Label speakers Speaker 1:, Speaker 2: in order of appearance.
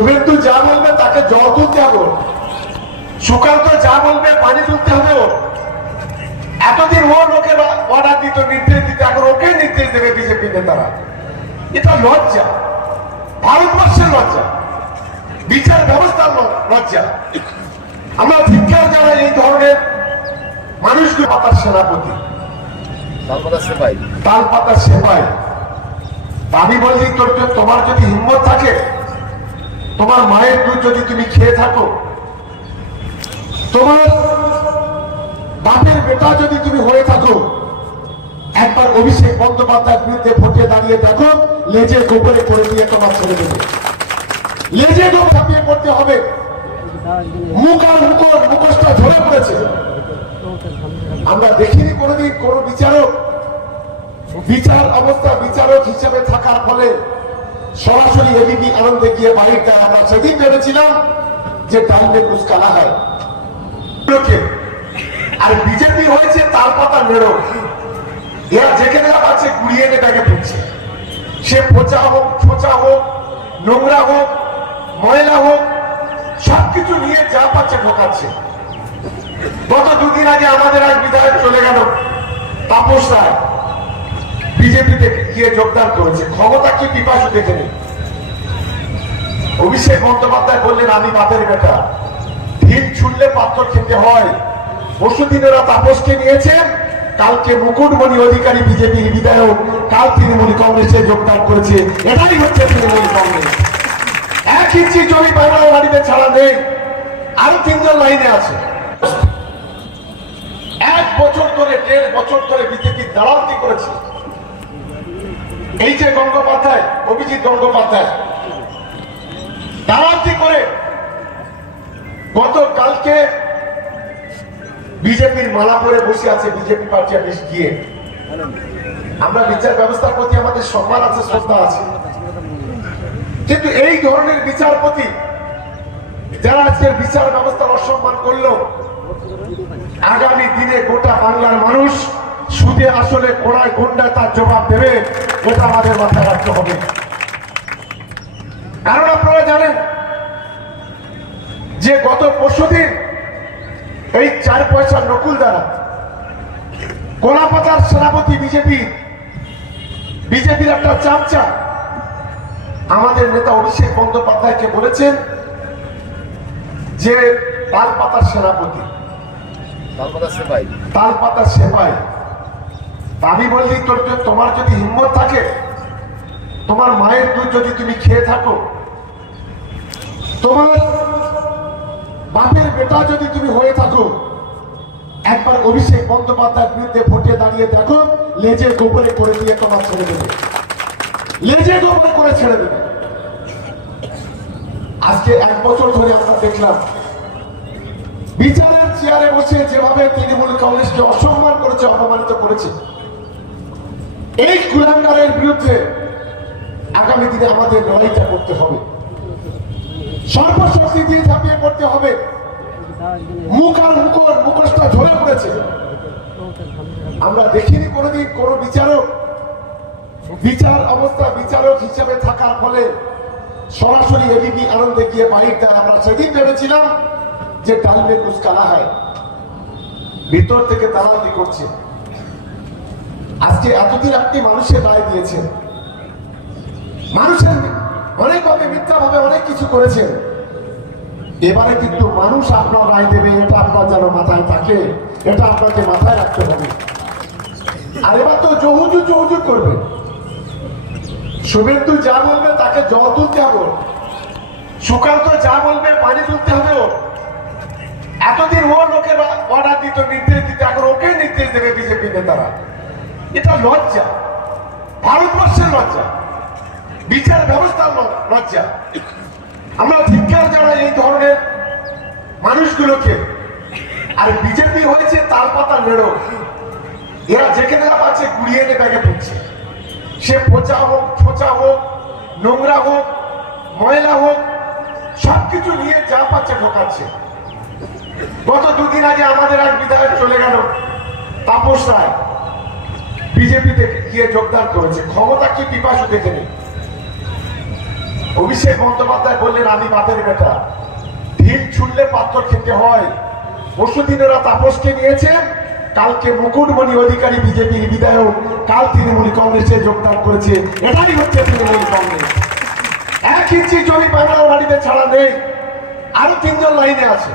Speaker 1: শুভেন্দু যা বলবে তাকে জল তুলতে হবে। সুকান্ত যা বলবে পানি তুলতে হবে। এতদিন ও লোকের অর্ডার দিত নির্দেশ দিত এখন ওকে নির্দেশ দেবে বিজেপি নেতারা। এটা লজ্জা। ভারতবর্ষের লজ্জা। বিচার ব্যবস্থার লজ্জা। আমরা ধিক্ষার জানাই এই ধরনের মানুষগুলো পাতার সেনাপতি। তাল পাতা সেপাই আমি বলছি তোর তোমার যদি হিম্মত থাকে তোমার মায়ের দুধ যদি তুমি খেয়ে থাকো, তোমার বাপের বেটা যদি তুমি হয়ে থাকো, একবার অভিষেক বন্দ্যোপাধ্যায়ের বিরুদ্ধে ভোটে দাঁড়িয়ে দেখো, লেজে গোবরে করে দিয়ে তোমার ছেড়ে দেবে। লেজে গোবর ঝাঁপিয়ে পড়তে হবে। মুখ আর মুখর মুখোশটা ঝরে পড়েছে। আমরা দেখিনি কোনোদিন কোন বিচারক। বিচার অবস্থা বিচারক হিসেবে থাকার ফলে সরাসরি এবিপি আনন্দে গিয়ে বাড়ির দেয় আমরা সেদিন ভেবেছিলাম যে ডাইনে কুচকালা হয়। আর বিজেপি হয়েছে, তার পাতা মেরো এরা যেখানে পাচ্ছে গুড়িয়ে এনে ব্যাগে পড়ছে সে পচা হোক ছোচা হোক, নোংরা হোক, ময়লা হোক, সবকিছু নিয়ে যা পাচ্ছে ঢোকাচ্ছে। গত দুদিন আগে আমাদের এক বিধায়ক চলে গেল, তাপস রায়। বিজেপিতে গিয়ে যোগদান করেছে। ক্ষমতা কি পিপাসু নেই অভিষেক বন্দ্যোপাধ্যায় বললেন, আমি বাপের বেটা ঢিল ছুড়লে পাথর খেতে হয়। পরশুদিন ওরা তাপসকে নিয়েছেন। কালকে মুকুটমণি অধিকারী বিজেপির বিধায়ক, কাল তৃণমূল কংগ্রেসে যোগদান করেছে। এটাই হচ্ছে তৃণমূল কংগ্রেস। এক ইঞ্চি জমি বাংলা বাড়িতে ছাড়া নেই। আরও তিনজন লাইনে আছে। এক বছর ধরে, দেড় বছর ধরে বিজেপি দালালতি করেছে। এই যে গঙ্গোপাধ্যায়, অভিজিৎ গঙ্গোপাধ্যায় দালালতি করে গতকালকে বিজেপির মালা পরে বসে আছে বিজেপি পার্টি অফিস গিয়ে। আমরা বিচার ব্যবস্থার প্রতি আমাদের সম্মান আছে, শ্রদ্ধা আছে। কিন্তু এই ধরনের বিচারপতি যারা আজকের বিচার ব্যবস্থার অসম্মান করল, আগামী দিনে গোটা বাংলার মানুষ সুদে আসলে কোড়ায় গন্ডায় তার জবাব দেবে এটা আমাদের মাথায় রাখতে হবে। কারণ আপনারা জানেন যে গত পরশুদিন এই চার পয়সার নকুল দ্বারা কোলাপাতার সেনাপতি বিজেপি বিজেপির একটা চামচা আমাদের নেতা অভিষেক বন্দ্যোপাধ্যায়কে বলেছেন যে তাল পাতার সেনাপতি।
Speaker 2: তালপাতা সেপাই।
Speaker 1: তাল পাতা সেপাই। আমি বললি, তোর তোমার যদি হিম্মত থাকে, তোমার মায়ের দুধ যদি তুমি খেয়ে থাকো, তোমার বাপের বেটা যদি তুমি হয়ে থাকো, একবার অভিষেক বন্দ্যোপাধ্যায়ের বিরুদ্ধে ভোটে দাঁড়িয়ে দেখো, লেজে গোবরে করে দিয়ে তোমার ছেড়ে দেবে। লেজে গোবরে করে ছেড়ে দেবে। আজকে এক বছর ধরে আমরা দেখলাম, বিচারের চেয়ারে বসে যেভাবে তৃণমূল কংগ্রেসকে অসম্মান করেছে, অপমানিত করেছে এই কুলাঙ্গারের বিরুদ্ধে আগামী দিনে আমাদের লড়াইটা করতে হবে। সর্বশক্তি দিয়ে ঝাঁপিয়ে পড়তে হবে। মুখ আর মুখর, মুখোশটা ঝরে পড়েছে। আমরা দেখিনি কোনোদিন কোনো বিচারক। বিচার অবস্থা বিচারক হিসেবে থাকার ফলে সরাসরি এবিপি আনন্দে গিয়ে বাড়ির দেয়। আমরা সেদিন ভেবেছিলাম যে ডালমে কুচকালা হয়। ভিতর থেকে দালালি করছে। আজকে এতদিন আপনি মানুষের রায় দিয়েছেন। মানুষের অনেকভাবে মিথ্যাভাবে অনেক কিছু করেছেন। এবারে কিন্তু মানুষ আপনার রায় দেবে, এটা আপনার যেন মাথায় থাকে, এটা আপনাকে মাথায় রাখতে হবে। আর এবার তো জহুজু জহুজু করবে। শুভেন্দু যা বলবে তাকে জল তুলতে হবে। সুকান্ত যা বলবে পানি তুলতে হবে ওর। এতদিন ও লোকের অর্ডার দিত নির্দেশ দিত, এখন ওকে নির্দেশ দেবে বিজেপি নেতারা। এটা লজ্জা। ভারতবর্ষের লজ্জা। বিচার ব্যবস্থার লজ্জা। আমরা ধিক্ষার জানাই এই ধরনের মানুষগুলোকে। আর বিজেপি হয়েছে তাল পাতা মেরো এরা যেখানে পাচ্ছে গুড়িয়ে এনে ব্যাগে পড়ছে। সে পচা হোক ছোচা হোক, নোংরা হোক, ময়লা হোক, সবকিছু নিয়ে যা পাচ্ছে ঢোকাচ্ছে গত দুদিন আগে আমাদের এক বিধায়ক চলে গেল, তাপস রায়। বিজেপিতে গিয়ে যোগদান করেছে। ক্ষমতা কি পিপাসু দেখে নেই অভিষেক বন্দ্যোপাধ্যায় বললেন, আমি বাপের বেটা। ঢিল ছুড়লে পাথর খেতে হয়। পরশুদিন ওরা তাপসকে নিয়েছে। কালকে মুকুটমণি অধিকারী বিজেপির বিধায়ক, কাল তৃণমূল কংগ্রেসে যোগদান করেছে। এটাই হচ্ছে তৃণমূল কংগ্রেস। এক ইঞ্চি জমি বাংলার বাড়িতে ছাড়া নেই। আরও তিনজন লাইনে আছে।